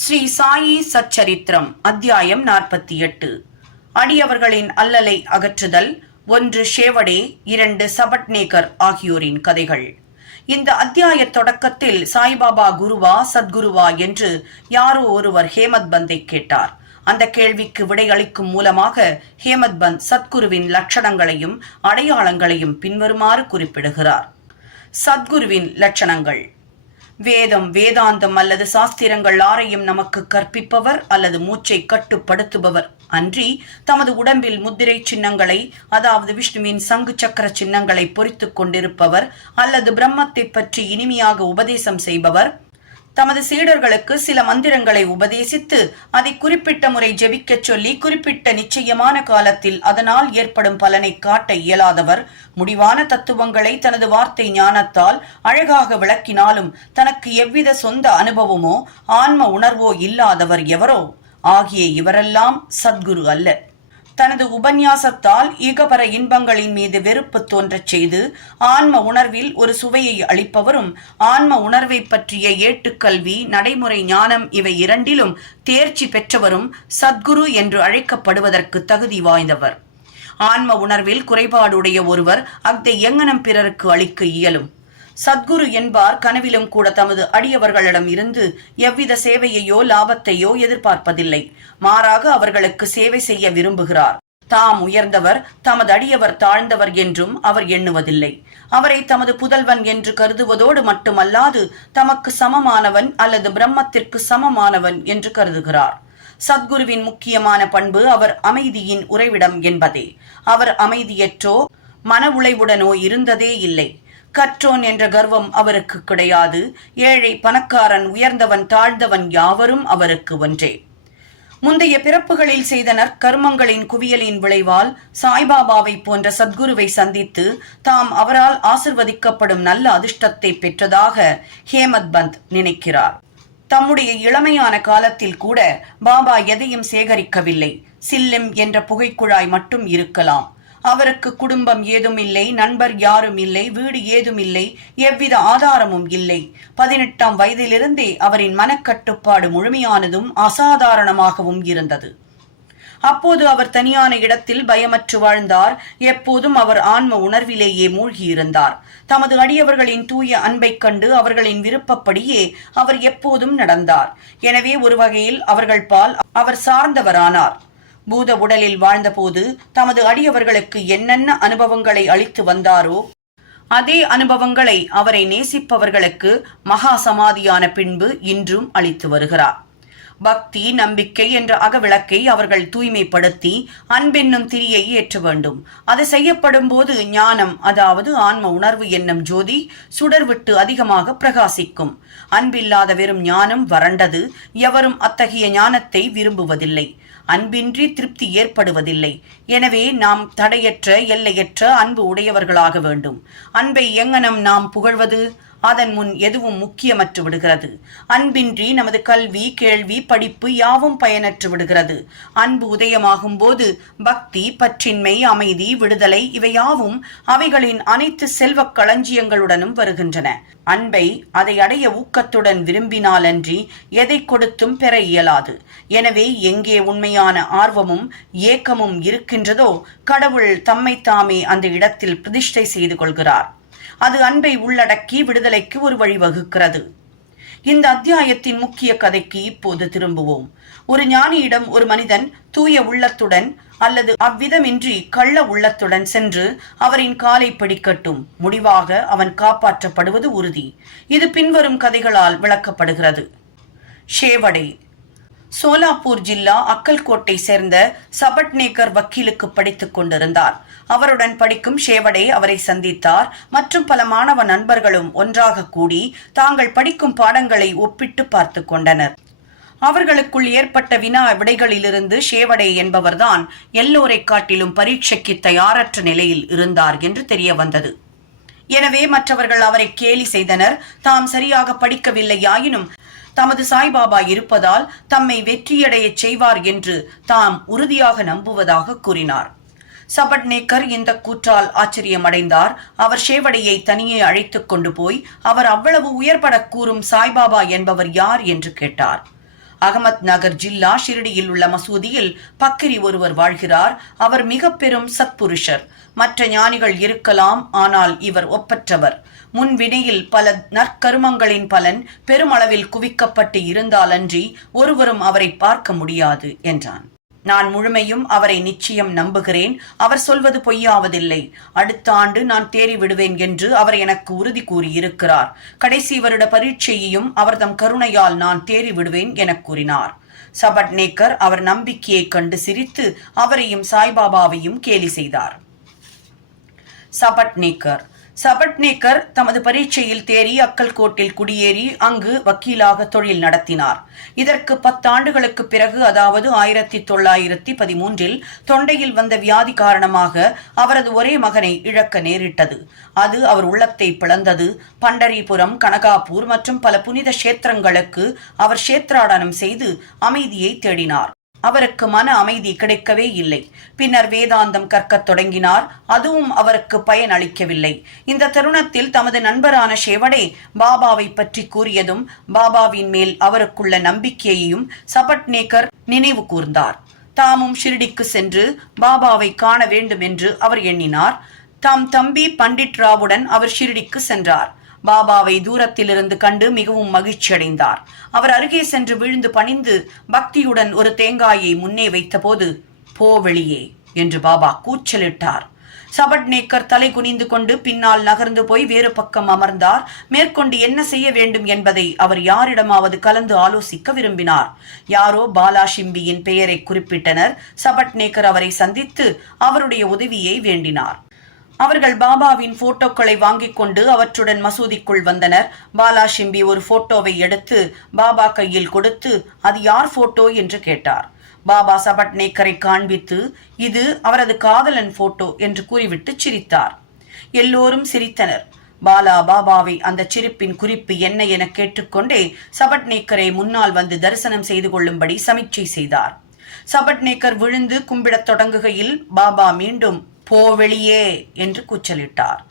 ஸ்ரீ சாயி சச்சரித்திரம் அத்தியாயம் நாற்பத்தி எட்டு அடியவர்களின் அல்லலை அகற்றுதல் ஒன்று ஷேவடே இரண்டு சபட்நேகர் ஆகியோரின் கதைகள். இந்த அத்தியாய தொடக்கத்தில் சாய்பாபா குருவா சத்குருவா என்று யாரோ ஒருவர் ஹேமத் பந்தை கேட்டார். அந்த கேள்விக்கு விடையளிக்கும் மூலமாக ஹேமத் பந்த் சத்குருவின் லட்சணங்களையும் அடையாளங்களையும் பின்வருமாறு குறிப்பிடுகிறார். சத்குருவின் லட்சணங்கள். வேதம் வேதாந்தம் அல்லது சாஸ்திரங்கள் ஆரையும் நமக்கு கற்பிப்பவர் அல்லது மூச்சை கட்டுப்படுத்துபவர். அன்றி தமது உடம்பில் முத்திரை சின்னங்களை அதாவது விஷ்ணுவின் சங்கு சக்கர சின்னங்களை பொறித்துக் கொண்டிருப்பவர் அல்லது பிரம்மத்தை பற்றி இனிமையாக உபதேசம் செய்பவர் தமது சீடர்களுக்கு சில மந்திரங்களை உபதேசித்து அதை குறிப்பிட்ட முறை ஜெபிக்கச் சொல்லி குறிப்பிட்ட நிச்சயமான காலத்தில் அதனால் ஏற்படும் பலனை காட்ட இயலாதவர் முடிவான தத்துவங்களை தனது வார்த்தை ஞானத்தால் அழகாக விளக்கினாலும் தனக்கு எவ்வித சொந்த அனுபவமோ ஆன்ம உணர்வோ இல்லாதவர் எவரோ? ஆகிய இவரெல்லாம் சத்குரு அல்ல தனது உபன்யாசத்தால் ஈகபர இன்பங்களின் மீது வெறுப்பு தோன்றச் செய்து ஆன்ம உணர்வில் ஒரு சுவையை அளிப்பவரும் ஆன்ம உணர்வை பற்றிய ஏட்டுக்கல்வி நடைமுறை ஞானம் இவை இரண்டிலும் தேர்ச்சி பெற்றவரும் சத்குரு என்று அழைக்கப்படுவதற்கு தகுதி வாய்ந்தவர். ஆன்ம உணர்வில் குறைபாடுடைய ஒருவர் அஃதை எங்கனம் பிறருக்கு அளிக்க இயலும். சத்குரு என்பார் கனவிலும் கூட தமது அடியவர்களிடம் இருந்து எவ்வித சேவையையோ லாபத்தையோ எதிர்பார்ப்பதில்லை. மாறாக அவர்களுக்கு சேவை செய்ய விரும்புகிறார். தாம் உயர்ந்தவர் தமது அடியவர் தாழ்ந்தவர் என்றும் அவர் எண்ணுவதில்லை. அவரை தமது புதல்வன் என்று கருதுவதோடு மட்டுமல்லாது தமக்கு சமமானவன் அல்லது பிரம்மத்திற்கு சமமானவன் என்று கருதுகிறார். சத்குருவின் முக்கியமான பண்பு அவர் அமைதியின் உறைவிடம் என்பதே. அவர் அமைதியற்றோ மன உளைவுடனோ இருந்ததே இல்லை. கற்றோன் என்ற கர்வம் அவருக்கு கிடையாது. ஏழை பணக்காரன் உயர்ந்தவன் தாழ்ந்தவன் யாவரும் அவருக்கு ஒன்றே. முந்தைய பிறப்புகளில் செய்த நற்கர்மங்களின் குவியலின் விளைவால் சாய்பாபாவை போன்ற சத்குருவை சந்தித்து தாம் அவரால் ஆசிர்வதிக்கப்படும் நல்ல அதிர்ஷ்டத்தை பெற்றதாக ஹேமத் பந்த் நினைக்கிறார். தம்முடைய இளமையான காலத்தில் கூட பாபா எதையும் சேகரிக்கவில்லை. சில்லிம் என்ற புகைக்குழாய் மட்டும் இருக்கலாம். அவருக்கு குடும்பம் ஏதும் இல்லை நண்பர் யாரும் இல்லை வீடு ஏதும் இல்லை எவ்வித ஆதாரமும் இல்லை. பதினெட்டாம் வயதிலிருந்தே அவரின் மனக்கட்டுப்பாடு முழுமையானதும் அசாதாரணமாகவும் இருந்தது. அப்போது அவர் தனியான இடத்தில் பயமற்று வாழ்ந்தார். எப்போதும் அவர் ஆன்ம உணர்விலேயே மூழ்கியிருந்தார். தமது அடியவர்களின் தூய அன்பைக் கண்டு அவர்களின் விருப்பப்படியே அவர் எப்போதும் நடந்தார். எனவே ஒரு வகையில் அவர்கள் பால் அவர் சார்ந்தவரானார். பூத உடலில் வாழ்ந்தபோது தமது அடியவர்களுக்கு என்னென்ன அனுபவங்களை அளித்து வந்தாரோ அதே அனுபவங்களை அவரை நேசிப்பவர்களுக்கு மகா சமாதியான பின்பு இன்றும் அளித்து வருகிறார். பக்தி நம்பிக்கை என்ற அகவிளக்கை அவர்கள் தூய்மைப்படுத்தி அன்பென்னும் திரியை ஏற்ற வேண்டும். அது செய்யப்படும் போது ஞானம் அதாவது ஆன்ம உணர்வு என்னும் ஜோதி சுடர் விட்டு அதிகமாக பிரகாசிக்கும். அன்பில்லாத வெறும் ஞானம் வறண்டது எவரும் அத்தகைய ஞானத்தை விரும்புவதில்லை. அன்பின்றி திருப்தி ஏற்படுவதில்லை. எனவே நாம் தடையற்ற எல்லையற்ற அன்பு உடையவர்களாக வேண்டும். அன்பை எங்கனம் நாம் புகழ்வது? அதன் முன் எதுவும் முக்கியமற்று விடுகிறது. அன்பின்றி நமது கல்வி கேள்வி படிப்பு யாவும் பயனற்று விடுகிறது. அன்பு உதயமாகும் போது பக்தி பற்றின்மை அமைதி விடுதலை இவையாவும் அவைகளின் அனைத்து செல்வக் களஞ்சியங்களுடனும் வருகின்றன. அன்பை அதை அடைய ஊக்கத்துடன் விரும்பினாலன்றி எதை கொடுத்தும் பெற இயலாது. எனவே எங்கே உண்மையான ஆர்வமும் ஏக்கமும் இருக்கின்றதோ கடவுள் தம்மைத்தாமே அந்த இடத்தில் பிரதிஷ்டை செய்து கொள்கிறார். அது அன்பை உள்ளடக்கி விடுதலைக்கு ஒரு வழிவகுக்கிறது இந்த அத்தியாயத்தின் முக்கிய கதைக்கு இப்போது திரும்புவோம். ஒரு ஞானியிடம் ஒரு மனிதன் தூய உள்ளத்துடன் அல்லது அவ்விதமின்றி கள்ள உள்ளத்துடன் சென்று அவரின் காலை பிடிக்கட்டும். முடிவாக அவன் காப்பாற்றப்படுவது உறுதி. இது பின்வரும் கதைகளால் விளக்கப்படுகிறது. ஷேவடே. சோலாப்பூர் ஜில்லா அக்கல்கோட்டை சேர்ந்த சபட்நேகர் வக்கீலுக்கு படித்துக் கொண்டிருந்தார். அவருடன் படிக்கும் ஷேவடே அவரை சந்தித்தார். மற்றும் பல மாணவ நண்பர்களும் ஒன்றாக கூடி தாங்கள் படிக்கும் பாடங்களை ஒப்பிட்டு பார்த்து கொண்டனர். அவர்களுக்குள் ஏற்பட்ட வினா விடைகளிலிருந்து ஷேவடே என்பவர்தான் எல்லோரை காட்டிலும் பரீட்சைக்கு தயாரற்ற நிலையில் இருந்தார் என்று தெரிய வந்தது எனவே மற்றவர்கள் அவரை கேலி செய்தனர். தாம் சரியாக படிக்கவில்லையாயினும் தமது சாய்பாபா இருப்பதால் தம்மை வெற்றியடையச் செய்வார் என்று தாம் உறுதியாக நம்புவதாக கூறினார். சபட்நேக்கர் இந்த கூற்றால் ஆச்சரியமடைந்தார். அவர் ஷேவடையை தனியே அழைத்துக் கொண்டு போய் அவர் அவ்வளவு உயர்படக் கூறும் சாய்பாபா என்பவர் யார்? என்று கேட்டார். அகமத் நகர் ஜில்லா ஷிரடியில் உள்ள மசூதியில் பக்கிரி ஒருவர் வாழ்கிறார். அவர் மிக பெரும் சத்புருஷர். மற்ற ஞானிகள் இருக்கலாம் ஆனால் இவர் ஒப்பற்றவர். முன்வினையில் பல நற்கருமங்களின் பலன் பெருமளவில் குவிக்கப்பட்டு இருந்தாலன்றி ஒருவரும் அவரை பார்க்க முடியாது என்றான். நான் முழுமையும் அவரை நிச்சயம் நம்புகிறேன். அவர் சொல்வது பொய்யாவதில்லை. அடுத்த ஆண்டு நான் தேறி விடுவேன் என்று அவர் எனக்கு உறுதி கூறியிருக்கிறார். கடைசி வருட பரீட்சையையும் அவர் தம் கருணையால் நான் தேறி விடுவேன் எனக் கூறினார். சபட்நேக்கர் அவர் நம்பிக்கையை கண்டு சிரித்து அவரையும் சாய்பாபாவையும் கேலி செய்தார். சபட்நேக்கர் சபட்னேக்கர் தமது பரீட்சையில் தேறி அக்கல்கோட்டில் குடியேறி அங்கு வக்கீலாக தொழில் நடத்தினார். இதற்கு பத்தாண்டுகளுக்கு பிறகு அதாவது ஆயிரத்தி தொள்ளாயிரத்தி பதிமூன்றில் தொண்டையில் வந்த வியாதி காரணமாக அவரது ஒரே மகனை இழக்க நேரிட்டது. அது அவர் உள்ளத்தை பிளந்தது. பண்டரிபுரம் கனகாப்பூர் மற்றும் பல புனித கஷேத்திரங்களுக்கு அவர் கஷேத்ராடனம் செய்து அமைதியை தேடினார். அவருக்கு மன அமைதி கிடைக்கவே இல்லை. பின்னர் வேதாந்தம் கற்கத் தொடங்கினார். அதுவும் அவருக்கு பயன் அளிக்கவில்லை. இந்த தருணத்தில் தமது நண்பரான ஷேவடே பாபாவை பற்றி கூறியதும் பாபாவின் மேல் அவருக்குள்ள நம்பிக்கையையும் சபட்நேகர் நினைவு கூர்ந்தார். தாமும் ஷிரடிக்கு சென்று பாபாவை காண வேண்டும் என்று அவர் எண்ணினார். தாம் தம்பி பண்டிட் ராவுடன் அவர் ஷிரடிக்கு சென்றார். பாபாவை தூரத்திலிருந்து கண்டு மிகவும் மகிழ்ச்சியடைந்தார். அவர் அருகே சென்று விழுந்து பணிந்து பக்தியுடன் ஒரு தேங்காயை முன்னே வைத்தபோது போ வெளியே என்று பாபா கூச்சலிட்டார். சபட்நேக்கர் தலை குனிந்து கொண்டு பின்னால் நகர்ந்து போய் வேறு பக்கம் அமர்ந்தார். மேற்கொண்டு என்ன செய்ய வேண்டும் என்பதை அவர் யாரிடமாவது கலந்து ஆலோசிக்க விரும்பினார். யாரோ பாலா ஷிம்பியின் பெயரை குறிப்பிட்டனர். சபட்நேக்கர் அவரை சந்தித்து அவருடைய உதவியை வேண்டினார். அவர்கள் பாபாவின் போட்டோக்களை வாங்கிக் கொண்டு அவற்றுடன் மசூதிக்குள் வந்தனர். பாலா ஷிம்பி ஒரு போட்டோவை எடுத்து பாபா கையில் கொடுத்து அது யார் போட்டோ? என்று கேட்டார். பாபா சபட்நேக்கரை காண்பித்து இது அவரது காதலன் போட்டோ என்று கூறிவிட்டு சிரித்தார். எல்லோரும் சிரித்தனர். பாலா பாபாவை அந்த சிரிப்பின் குறிப்பு என்ன என கேட்டுக்கொண்டே சபட்நேக்கரை முன்னால் வந்து தரிசனம் செய்து கொள்ளும்படி சமிச்சை செய்தார். சபட்நேக்கர் விழுந்து கும்பிடத் தொடங்குகையில் பாபா மீண்டும் போ வெளியே என்று கூச்சலிட்டார்.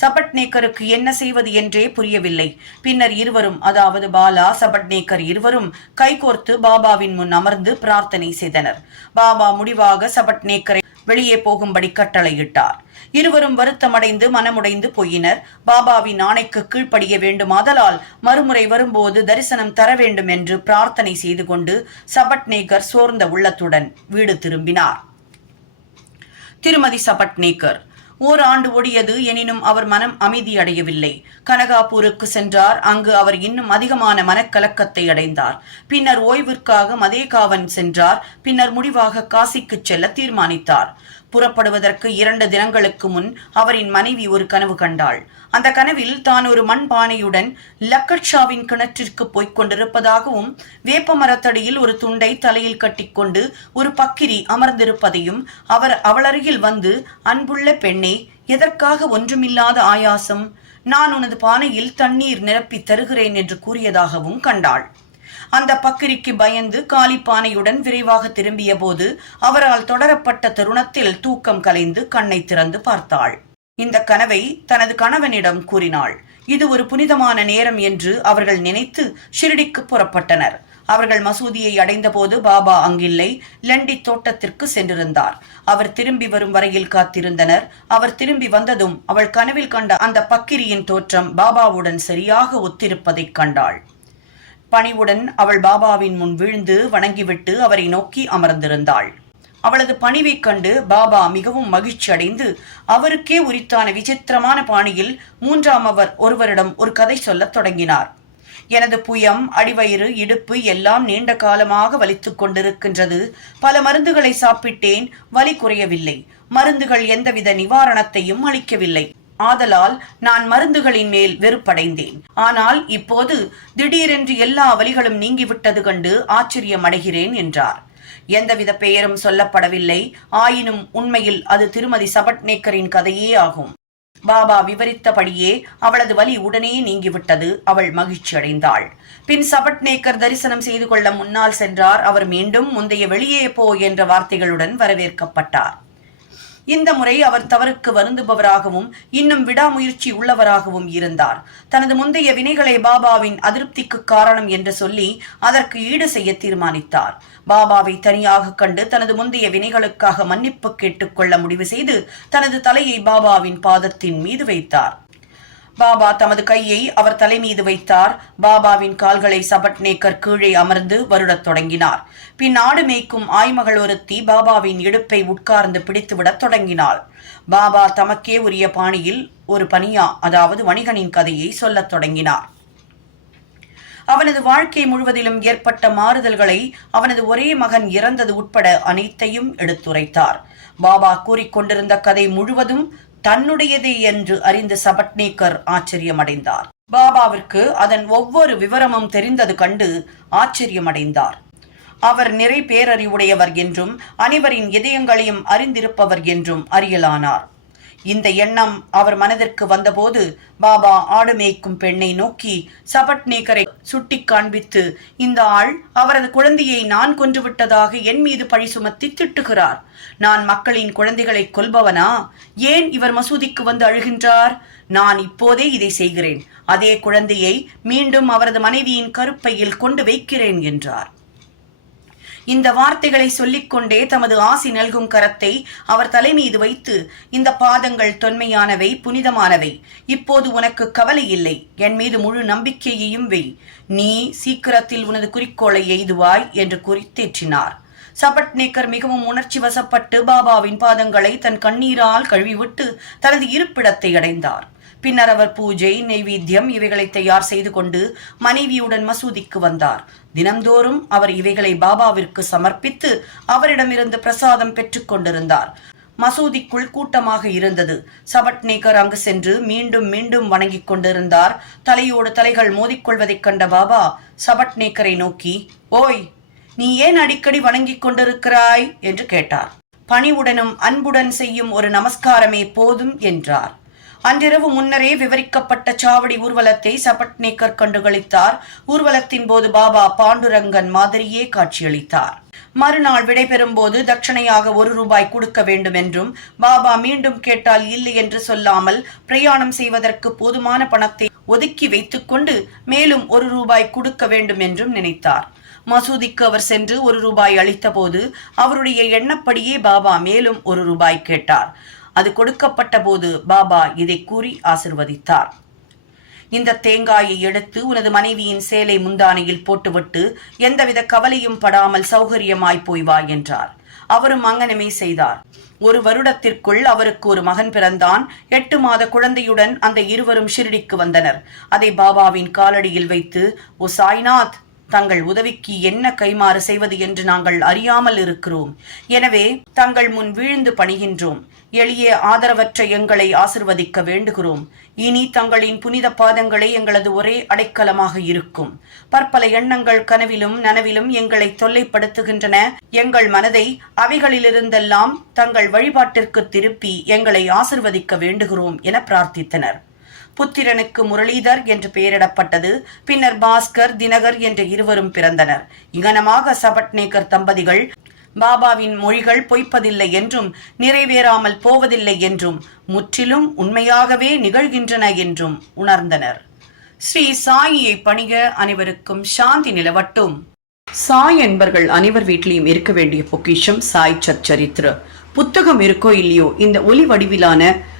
சபட்நேக்கருக்கு என்ன செய்வது என்றே புரியவில்லை. பின்னர் இருவரும் அதாவது பாலா சபட்நேக்கர் இருவரும் கைகோர்த்து பாபாவின் முன் அமர்ந்து பிரார்த்தனை செய்தனர். பாபா முடிவாக சபட்நேக்கரை வெளியே போகும்படி கட்டளையிட்டார். இருவரும் வருத்தமடைந்து மனமுடைந்து போயினர். பாபாவின் ஆணைக்கு கீழ்ப்படிய வேண்டுமாதலால் மறுமுறை வரும்போது தரிசனம் தர வேண்டும் என்று பிரார்த்தனை செய்து கொண்டு சபட்நேகர் சோர்ந்த உள்ளத்துடன் வீடு திரும்பினார். திருமதி சபட்நேக்கர். ஓராண்டு ஒடியது எனினும் அவர் மனம் அமைதியடையவில்லை. கனகாபூருக்கு சென்றார். அங்கு அவர் இன்னும் அதிகமான மனக்கலக்கத்தை அடைந்தார். பின்னர் ஓய்விற்காக மதேகாவன் சென்றார். பின்னர் முடிவாக காசிக்கு செல்ல தீர்மானித்தார். புறப்படுவதற்கு இரண்டு தினங்களுக்கு முன் அவரின் மனைவி ஒரு கனவு கண்டாள். அந்த கனவில் தான் ஒரு மண் பானையுடன் லக்கட்ஷாவின் கிணற்றிற்கு போய்க் கொண்டிருப்பதாகவும் வேப்ப மரத்தடியில் ஒரு துண்டை தலையில் கட்டிக்கொண்டு ஒரு பக்கிரி அமர்ந்திருப்பதையும் அவர் அவளருகில் வந்து அன்புள்ள பெண்ணே எதற்காக ஒன்றுமில்லாத ஆயாசம்? நான் உனது பானையில் தண்ணீர் நிரப்பி தருகிறேன் என்று கூறியதாகவும் கண்டாள். அந்த பக்கிரிக்கு பயந்து காலிப்பானையுடன் விரைவாக திரும்பிய போது அவரால் தொடரப்பட்ட தருணத்தில் தூக்கம் கலைந்து கண்ணை திறந்து பார்த்தாள். இந்த கனவை தனது கணவனிடம் கூறினாள். இது ஒரு புனிதமான நேரம் என்று அவர்கள் நினைத்து ஷிரடிக்கு புறப்பட்டனர். அவர்கள் மசூதியை அடைந்தபோது பாபா அங்கில்லை லண்டி தோட்டத்திற்கு சென்றிருந்தார். அவர் திரும்பி வரும் வரையில் காத்திருந்தனர். அவர் திரும்பி வந்ததும் அவள் கனவில் கண்ட அந்த பக்கிரியின் தோற்றம் பாபாவுடன் சரியாக ஒத்திருப்பதைக் கண்டாள். பணிவுடன் அவள் பாபாவின் முன் விழுந்து வணங்கிவிட்டு அவரை நோக்கி அமர்ந்திருந்தாள். அவளது பணிவைக் கண்டு பாபா மிகவும் மகிழ்ச்சி அடைந்து அவருக்கே உரித்தான விசித்திரமான பாணியில் மூன்றாம் அவர் ஒருவரிடம் ஒரு கதை சொல்லத் தொடங்கினார். எனது புயம் அடிவயிறு இடுப்பு எல்லாம் நீண்ட காலமாக வலித்துக் கொண்டிருக்கின்றது. பல மருந்துகளை சாப்பிட்டேன் வலி குறையவில்லை. மருந்துகள் எந்தவித நிவாரணத்தையும் அளிக்கவில்லை. ஆதலால் நான் மருந்துகளின் மேல் வெறுப்படைந்தேன். ஆனால் இப்போது திடீரென்று எல்லா வழிகளும் நீங்கிவிட்டது கண்டு ஆச்சரியம் அடைகிறேன் என்றார். எந்தவித பெயரும் சொல்லப்படவில்லை. ஆயினும் உண்மையில் அது திருமதி சபட்நேக்கரின் கதையே ஆகும். பாபா விவரித்தபடியே அவளது வலி உடனே நீங்கிவிட்டது. அவள் மகிழ்ச்சி அடைந்தாள் பின் சபட்நேக்கர் தரிசனம் செய்து கொள்ள முன்னால் சென்றார். அவர் மீண்டும் முந்தைய வெளியே போ என்ற வார்த்தைகளுடன் வரவேற்கப்பட்டார். இந்த முறை அவர் தவறுக்கு வருந்துபவராகவும் இன்னும் விடாமுயற்சி உள்ளவராகவும் இருந்தார். தனது முந்தைய வினைகளை பாபாவின் அதிருப்திக்கு காரணம் என்று சொல்லி அதற்கு ஈடு செய்ய தீர்மானித்தார். பாபாவை தனியாக கண்டு தனது முந்தைய வினைகளுக்காக மன்னிப்பு கேட்டுக்கொள்ள முடிவு செய்து தனது தலையை பாபாவின் பாதத்தின் மீது வைத்தார். பாபா தமது கையை அவர் தலை மீது வைத்தார். பாபாவின் கால்களை சபட்நேக்கர் கீழே அமர்ந்து வருடத் தொடங்கினார். பின் ஆடு மேய்க்கும் ஆய்மகள் ஒருத்தி பாபாவின் இடுப்பை உட்கார்ந்து பிடித்துவிடத் தொடங்கினாள். பாபா தமக்கே உரிய பாணியில் ஒரு பனியா அதாவது வணிகனின் கதையை சொல்லத் தொடங்கினார். அவனது வாழ்க்கை முழுவதிலும் ஏற்பட்ட மாறுதல்களை அவனது ஒரே மகன் இறந்தது உட்பட அனைத்தையும் எடுத்துரைத்தார். பாபா கூறிக்கொண்டிருந்த கதை முழுவதும் தன்னுடையது என்று அறிந்த சபட்னேக்கர் ஆச்சரியமடைந்தார். பாபாவிற்கு அதன் ஒவ்வொரு விவரமும் தெரிந்தது கண்டு ஆச்சரியமடைந்தார். அவர் நிறை பேரறிவுடையவர் என்றும் அனைவரின் இதயங்களையும் அறிந்திருப்பவர் என்றும் அறியலானார். இந்த எண்ணம் அவர் மனதிற்கு வந்தபோது பாபா ஆடு மேய்க்கும் பெண்ணை நோக்கி சபட்நேகரை சுட்டி காண்பித்து இந்த ஆள் அவரது குழந்தையை நான் கொன்றுவிட்டதாக என் மீது பழி சுமத்தி திட்டுகிறார். நான் மக்களின் குழந்தைகளை கொல்பவனா? ஏன் இவர் மசூதிக்கு வந்து அழுகின்றார்? நான் இப்போதே இதை செய்கிறேன். அதே குழந்தையை மீண்டும் அவரது மனைவியின் கருப்பையில் கொண்டு வைக்கிறேன் என்றார். இந்த வார்த்தைகளை சொல்லிக்கொண்டே தமது ஆசி நல்கும் கரத்தை அவர் தலை மீது வைத்து இந்த பாதங்கள் தொன்மையானவை புனிதமானவை. இப்போது உனக்கு கவலை இல்லை. என் மீது முழு நம்பிக்கையையும் வை நீ சீக்கிரத்தில் உனது குறிக்கோளை எய்துவாய் என்று குறித்தேற்றினார். சபட்நேக்கர் மிகவும் உணர்ச்சி வசப்பட்டு பாபாவின் பாதங்களை தன் கண்ணீரால் கழுவிவிட்டு தனது இருப்பிடத்தை அடைந்தார். பின்னர் அவர் பூஜை நெய்வேத்தியம் இவைகளை தயார் செய்து கொண்டு மனைவியுடன் மசூதிக்கு வந்தார். தினந்தோறும் அவர் இவைகளை பாபாவிற்கு சமர்ப்பித்து அவரிடமிருந்து பிரசாதம் பெற்றுக் கொண்டிருந்தார். மசூதிக்குள் கூட்டமாக இருந்தது. சபட்நேகர் அங்கு சென்று மீண்டும் மீண்டும் வணங்கிக் கொண்டிருந்தார். தலையோடு தலைகள் மோதிக்கொள்வதைக் கண்ட பாபா சபட்நேக்கரை நோக்கி ஓய் நீ ஏன் அடிக்கடி வணங்கிக் கொண்டிருக்கிறாய்? என்று கேட்டார். பணிவுடனும் அன்புடன் செய்யும் ஒரு நமஸ்காரமே போதும் என்றார். அன்றிரவு முன்னரே விவரிக்கப்பட்ட சாவடி ஊர்வலத்தை சபட்நேக்கர் கண்டுகளித்தார். ஊர்வலத்தின் போது பாபா பாண்டுரங்கன் மாதிரியே காட்சியளித்தார். மறுநாள் விடைபெறும் போது தட்சணையாக ஒரு ரூபாய் கொடுக்க வேண்டும் என்றும் பாபா மீண்டும் கேட்டால் இல்லை என்று சொல்லாமல் பிரயாணம் செய்வதற்கு போதுமான பணத்தை ஒதுக்கி வைத்துக்கொண்டு மேலும் ஒரு ரூபாய் கொடுக்க வேண்டும் என்றும் நினைத்தார். மசூதிக்கு அவர் சென்று ஒரு ரூபாய் அளித்தபோது அவருடைய எண்ணப்படியே பாபா மேலும் ஒரு ரூபாய் கேட்டார். அது கொடுக்கப்பட்ட போது பாபா இதை கூறி ஆசிர்வதித்தார். இந்த தேங்காயை எடுத்து உனது மனைவியின் சேலை முந்தானையில் போட்டுவிட்டு எந்தவித கவலையும் படாமல் சௌகரியமாய் போய் வா என்றார். அவரும் அங்கனமே செய்தார். ஒரு வருடத்திற்குள் அவருக்கு ஒரு மகன் பிறந்தான். எட்டு மாத குழந்தையுடன் அந்த இருவரும் ஷிரடிக்கு வந்தனர். அதை பாபாவின் காலடியில் வைத்து ஓ சாய்நாத் தங்கள் உதவிக்கு என்ன கைமாறு செய்வது என்று நாங்கள் அறியாமல் இருக்கிறோம். எனவே தங்கள் முன் வீழ்ந்து பணிகின்றோம். எளிய ஆதரவற்ற எங்களை ஆசிர்வதிக்க வேண்டுகிறோம். இனி தங்களின் புனித பாதங்களே எங்களது ஒரே அடைக்கலமாக இருக்கும். பற்பல எண்ணங்கள் கனவிலும் நனவிலும் எங்களை தொல்லைப்படுத்துகின்றன. எங்கள் மனதை அவைகளிலிருந்தெல்லாம் தங்கள் வழிபாட்டிற்கு திருப்பி எங்களை ஆசிர்வதிக்க வேண்டுகிறோம் என பிரார்த்தித்தனர். புத்திரனுக்கு முரளிதர் என்று பெயரிடப்பட்டது. பின்னர் பாஸ்கர் தினகர் என்ற இருவரும் பிறந்தனர். இகனமாக சபட்நேகர் தம்பதிகள் பாபாவின் மொழிகள் பொய்ப்பதில்லை என்றும் நிறைவேறாமல் போவதில்லை என்றும் முற்றிலும் உண்மையாகவே நிகழ்கின்றன என்றும் உணர்ந்தனர். ஸ்ரீ சாயியை பணிக அனைவருக்கும் சாந்தி நிலவட்டும். சாய் என்பர்கள் அனைவர் வீட்டிலையும் இருக்க வேண்டிய பொக்கிஷம் சாய் சச்சரித்திர. புத்தகம் இருக்கோ இல்லையோ இந்த ஒலி வடிவிலான